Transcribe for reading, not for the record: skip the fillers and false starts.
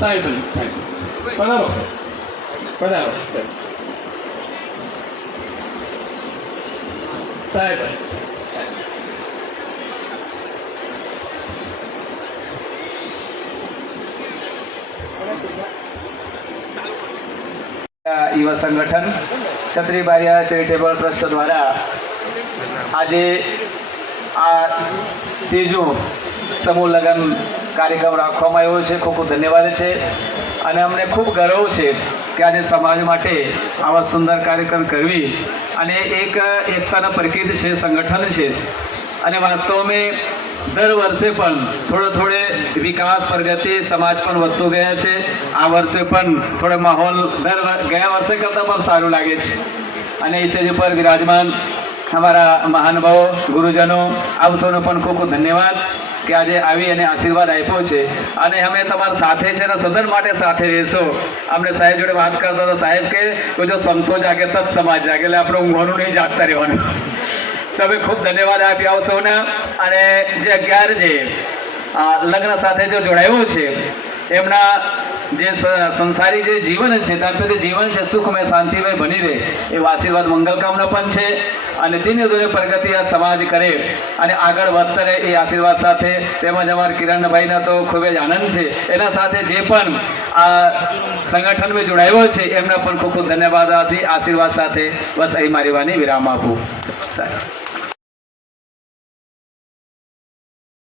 સાહેબ સાહેબ પધારો સાહેબ પધારો સાહેબ સાહેબ યુવા સંગઠન છત્રી બારિયા ચેરિટેબલ ટ્રસ્ટ દ્વારા આજે આ ત્રીજું સમૂહ લગ્ન કાર્યક્રમ રાખવામાં આવ્યો છે. ખૂબ ખૂબ ધન્યવાદ છે અને અમને ખૂબ ગર્વ છે કે આજે સમાજ માટે આવા સુંદર કાર્યક્રમ કરવી અને એક એકતાના પ્રકૃતિ છે, સંગઠન છે અને વાસ્તવમાં દર વર્ષે પણ થોડે વિકાસ પ્રગતિ સમાજ પણ વધતો ગયા છે. આ વર્ષે પણ થોડો માહોલ ગયા વર્ષે કરતાં પણ સારું લાગે છે અને સ્ટેજ ઉપર વિરાજમાન અમારા મહાનુભાવો ગુરુજનો આપ સૌનો પણ ખૂબ ખૂબ ધન્યવાદ કે આજે આવી અને આશીર્વાદ આપ્યો છે અને અમે તમારા સાથે છે ને સદન માટે સાથે રહેશો. અમને સાહેબ જોડે વાત કરતા તો સાહેબ કે જો સંતો જાગે તત સમાજ જાગે, એટલે આપણે ઊંઘવાનું નહીં, જાગતા રહેવાનું. તમે ખૂબ ધન્યવાદ આપી આપ સૌને. અને જે 11 જે લગ્ન સાથે જો જોડાયો છે એમના જે સંસારી જે જીવન છે દાંપત્ય જીવન છે સુખમય શાંતિમય બની રહે એવા આશીર્વાદ મંગલકામના પણ છે અને દિને દિને પ્રગતિ આ સમાજ કરે અને આગળ વધતા રહે એ આશીર્વાદ સાથે. તેમજ અમારા કિરણભાઈના તો ખૂબ જ આનંદ છે. એના સાથે જે પણ આ સંગઠનમાં જોડાયો છે એમના પણ ખૂબ ખૂબ ધન્યવાદ આશીર્વાદ સાથે બસ અહીં મારી વાણી વિરામ આપું સાહેબ.